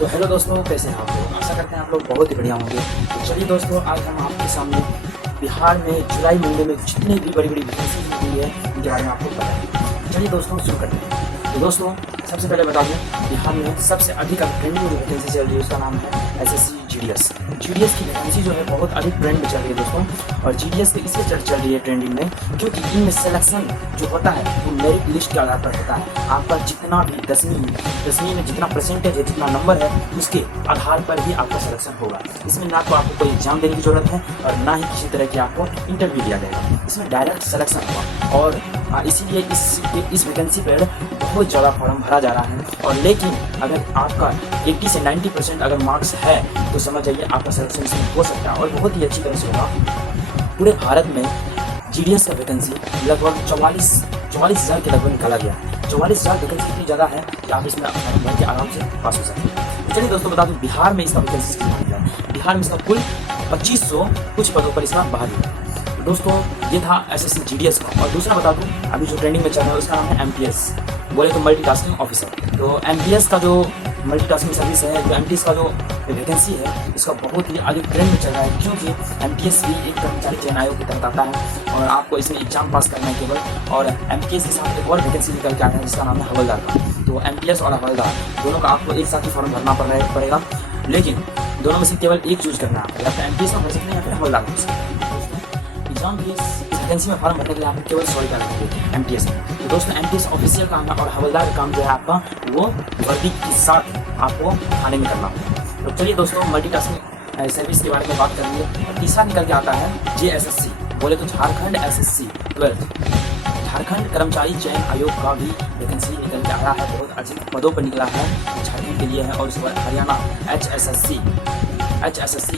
तो हेलो दोस्तों, कैसे हैं आप लोग? आशा करते हैं आप लोग बहुत ही बढ़िया होंगे। तो चलिए दोस्तों, आज हम आपके सामने बिहार में जुलाई महीने में जितनी भी बड़ी बड़ी वैकेंसी हुई है उनके बारे में आपको बताएंगे। चलिए दोस्तों, शुरू करते हैं। तो दोस्तों, सबसे पहले बता दूं, बिहार में सबसे अधिक ट्रेंडिंग में वैकेंसी चल रही है, उसका नाम है एसएससी जीडीएस। जीडीएस की वैकेंसी जो है बहुत अधिक ट्रेंड में चल रही है दोस्तों। और जीडीएस की इसलिए चल रही है ट्रेंडिंग में क्योंकि इनमें सिलेक्शन जो होता है वो मेरिट लिस्ट के आधार पर होता है। आपका जितना भी दसवीं में जितना परसेंटेज है, जितना नंबर है, उसके आधार पर ही आपका सिलेक्शन होगा। इसमें ना तो आपको कोई एग्जाम देने की जरूरत है और ना ही किसी तरह की आपको इंटरव्यू दिया जाएगा। इसमें डायरेक्ट सिलेक्शन होगा और इसीलिए इस वैकेंसी पर बहुत ज़्यादा फॉर्म भरा जा रहा है। और लेकिन अगर आपका 80 से 90% अगर मार्क्स है तो समझ जाइए आपका सिलेक्शन इसमें हो सकता है और बहुत ही अच्छी तरह से होगा। पूरे भारत में जीडीएस का वैकेंसी लगभग 44,000 के लगभग निकाला गया। 44,000 वैकेंसी इतनी ज़्यादा है कि आप इसमें भर के आराम से पास हो सकते हैं। तो चलिए दोस्तों, बता दूं बिहार में इसका वैकेंसी कितना है। बिहार में इसका कुल 2500 कुछ पदों पर इसका बाहर है। तो दोस्तों, ये था एसएससी जीडीएस का। और दूसरा बता दूं, अभी जो ट्रेंडिंग में चल रहा है उसका नाम है एमटीएस, बोले तो मल्टीटास्किंग ऑफिसर। तो एमटीएस का जो मल्टीटास्किंग सर्विस है, जो एमटीएस का जो वैकेंसी है, इसका बहुत ही अधिक ट्रेंड में चल रहा है क्योंकि एमटीएस भी एक कर्मचारी चयन आयोग के तहत आता है और आपको इसमें एग्जाम पास करना है केवल। और एमटीएस के साथ एक और वैकेंसी निकल के आया है जिसका नाम है हवलदार का। तो एमटीएस और हवलदार दोनों का आपको एक साथ ही फॉर्म भरना पड़ेगा, लेकिन दोनों में से केवल एक चूज करना है, या फिर एमटीएस में भर सकते हैं या फिर हवलदार में। एग्जाम की इस वैकेंसी में फॉर्म भरने के लिए आपको केवल 100 रुपया लगेंगे एमटीएस में। तो दोस्तों, एमटीएस ऑफिशियल काम है और हवलदार का काम जो है आपका वो वर्दी के साथ आपको थाने में करना होगा। तो चलिए दोस्तों, मल्टीटास्किंग सर्विस के बारे में बात करेंगे। और तीसरा निकल के आता है जेएसएससी, बोले तो झारखंड एसएससी 12th। झारखंड कर्मचारी चयन आयोग का भी वैकेंसी निकल के आया है, बहुत अधिक पदों पर निकला है, झारखंड के लिए है। और उसके बाद हरियाणा एचएसएससी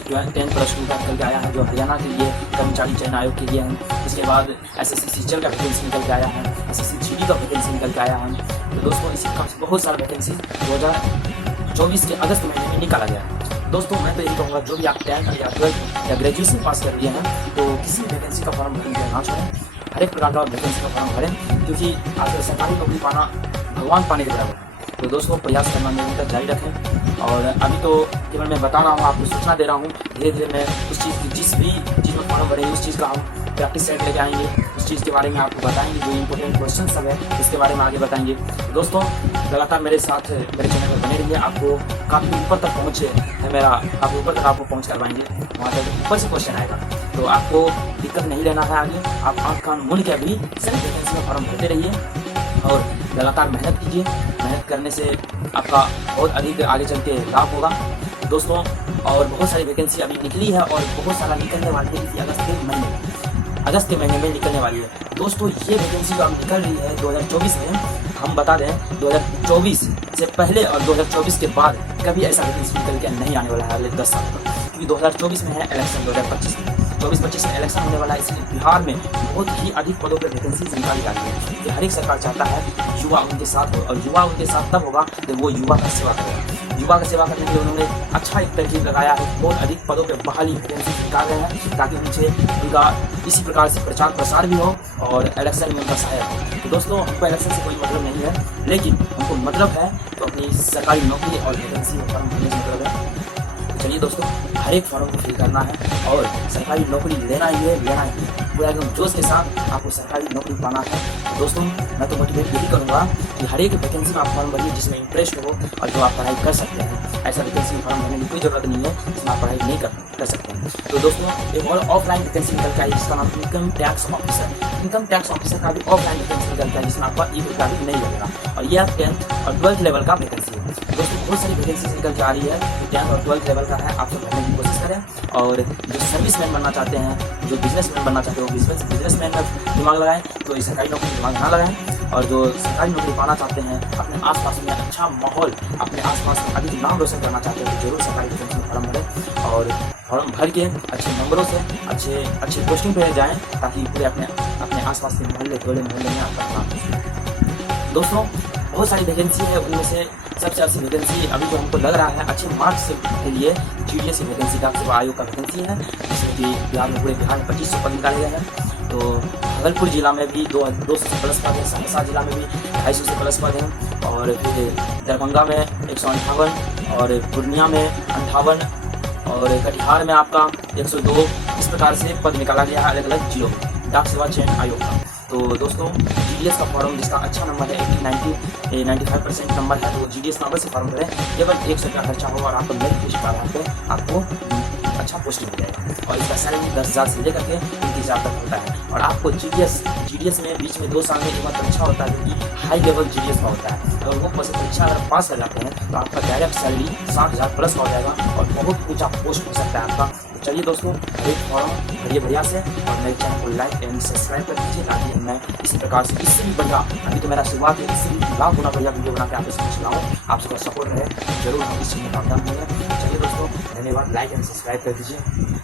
जो है 10+2 का निकल के आया है, जो हरियाणा के लिए कर्मचारी चयन आयोग के लिए है। उसके बाद एसएससी सीचल का वैकेंसी निकल के आया है, एसएससी जीडी का वैकेंसी निकल के आया है। तो दोस्तों, इसी का बहुत सारा वैकेंसी 2024 के अगस्त महीने में निकाला गया है। दोस्तों, मैं तो यही कहूँगा, जो भी आप 10th या 12th या ग्रेजुएशन पास कर लिए हैं तो किसी वैकेंसी का फॉर्म भरने के ना छोड़ें। हर एक प्रकार का वैकेंसी का फॉर्म भरें क्योंकि आजकल सरकारी नौकरी पाना भगवान पाने के बराबर है। तो दोस्तों, प्रयास करना निरंतर जारी रखें। और अभी तो केवल मैं बता रहा हूँ, आपको सूचना दे रहा हूँ। धीरे धीरे मैं उस चीज़ की जिस भी चीज़ में फॉर्म भरेंगे उस चीज़ का हम प्रैक्टिस सेट लेके आएंगे, उस चीज़ के बारे में आपको बताएंगे, जो इंपॉर्टेंट क्वेश्चन सब है इसके बारे में आगे बताएंगे। तो दोस्तों, लगातार मेरे साथ मेरे चैनल पर बने रहिए। आपको काफ़ी ऊपर तक पहुँचे है काफ़ी ऊपर तक आपको पहुँच करवाएंगे। वहाँ तक ऊपर से क्वेश्चन आएगा तो आपको दिक्कत नहीं लेना है। आगे आप आँख कान मूंद के अभी सभी वैकेंसी में फॉर्म भरते रहिए और लगातार मेहनत कीजिए। मेहनत करने से आपका बहुत अधिक आगे चल के लाभ होगा दोस्तों। और बहुत सारी वैकेंसी अभी निकली है और बहुत सारा निकलने वाली है, अगस्त के महीने में निकलने वाली है दोस्तों। ये वैकेंसी जो अब निकल रही है 2024 में, हम बता दें 2024 से पहले और 2024 के बाद कभी ऐसा वैकेंसी निकल के नहीं आने वाला है अगले 10 साल तक, क्योंकि 2024 में है इलेक्शन, 2025 में 24-25 में इलेक्शन होने वाला है। इसलिए बिहार में बहुत ही अधिक पदों पर वैकेंसी निकाली जा रही है। ये हर एक सरकार चाहता है युवा उनके साथ हो, और युवा उनके साथ तब होगा जब वो युवा का सेवा करेगा। युवा का सेवा करने के लिए उन्होंने अच्छा एक तरकीब लगाया है, बहुत अधिक पदों पर बहाली वैकेंसी निकाल रहे हैं ताकि उनसे उनका इसी प्रकार से प्रचार प्रसार भी हो और इलेक्शन में उनका सहायक हो। तो दोस्तों, हमको इलेक्शन से कोई मतलब नहीं है, लेकिन हमको मतलब है तो अपनी सरकारी नौकरी और वैकेंसी में फॉर्म भरने से मतलब है। चलिए दोस्तों, हर एक फॉर्म को फिल करना है और सरकारी नौकरी लेना ही है पूरा एकदम जोश के साथ आपको सरकारी नौकरी पाना है। तो दोस्तों, मैं तो मोटिवेट यही करूँगा कि हर एक वैकेंसी में आप फॉर्म भरिए जिसमें इंटरेस्ट हो और जो आप पढ़ाई कर सकते हैं। ऐसा वैकेंसी में फॉर्म भरने की कोई ज़रूरत नहीं है जिसमें आप पढ़ाई नहीं कर सकते हैं। तो दोस्तों, एक और ऑफलाइन वैकेंसी निकल के आई जिसका नाम income tax officer. Income tax officer का भी ऑफलाइन वैकेंसी निकल के आई जिसमें आपका 1 रुपया भी नहीं लगेगा और यह 10th और 12th लेवल का वैकेंसी है। दोस्तों, बहुत सारी वैकेंसी निकल के आ रही है, 10th और 12th लेवल का है। आप सब भरने की कोशिश करें और जो सर्विसमैन बनना चाहते हैं, जो बिजनेसमैन बनना चाहते हैं वो बिजनेसमैन में दिमाग लगाएं, तो इस सरकारी नौकरी दिमाग ना लगाएं। और जो सरकारी नौकरी पाना चाहते हैं, अपने आसपास में अच्छा माहौल, अपने आसपास में अधिक नाम रोशन करना चाहते हैं तो जरूर सरकारी वैकेंसी में फॉर्म भरें और फॉर्म भर के अच्छे नंबरों से अच्छे पोस्टिंग पे जाएँ ताकि पूरे अपने आसपास के मोहल्ले में आपका नाम हो सके। दोस्तों, बहुत सारी वैकेंसी है, उनमें से सबसे अच्छी वैकेंसी अभी जो हमको लग रहा है अच्छे मार्क्स के लिए जीडीएस की वैकेंसी का सेवा आयोग का वैकेंसी है, जिसमें कि पूरे बिहार में 2500 पद निकाले गए हैं। तो भागलपुर जिला में भी 200 से प्लस पद है, सहरसा जिला में भी 250 से प्लस पद हैं और फिर दरभंगा में 158 और पूर्णिया में 58 और कटिहार में आपका 102। इस प्रकार से पद निकाला गया है अलग अलग जिलों में डाक सेवा चयन आयोग का। तो दोस्तों GDS का फॉर्म जिसका अच्छा नंबर है 95% नंबर है, तो GDS नंबर से फॉर्म भरें। केवल 100 रुपया खर्चा होगा और आपको मेरिट लिस्ट पर आपको अच्छा पोस्ट मिल जाएगा। और इसका सैलरी 10,000 से लेकर के 30,000 तक होता है। और आपको GDS में बीच में 2 साल में एक बार परीक्षा होता है, जो कि हाई लेवल GDS का होता है। अगर वो परीक्षा अगर पास कर जाते हैं तो आपका डायरेक्ट सैलरी 60,000 प्लस हो जाएगा और बहुत ऊंचा पोस्ट हो सकता है आपका। तो चलिए दोस्तों, एक फॉर्म भरिए बढ़िया से और मेरे चैनल को लाइक एंड सब्सक्राइब कर दीजिए, ताकि मैं इसी प्रकार से इससे भी बढ़िया, अभी तो मेरा शुरुआत है, इससे भी लाख गुना बढ़िया वीडियो बना के आपको समझाऊँ। आप सबका सपोर्ट रहे, जरूर हम इस चीज़ में कामयाब होंगे। चलिए दोस्तों, धन्यवाद। लाइक एंड सब्सक्राइब कर दीजिए।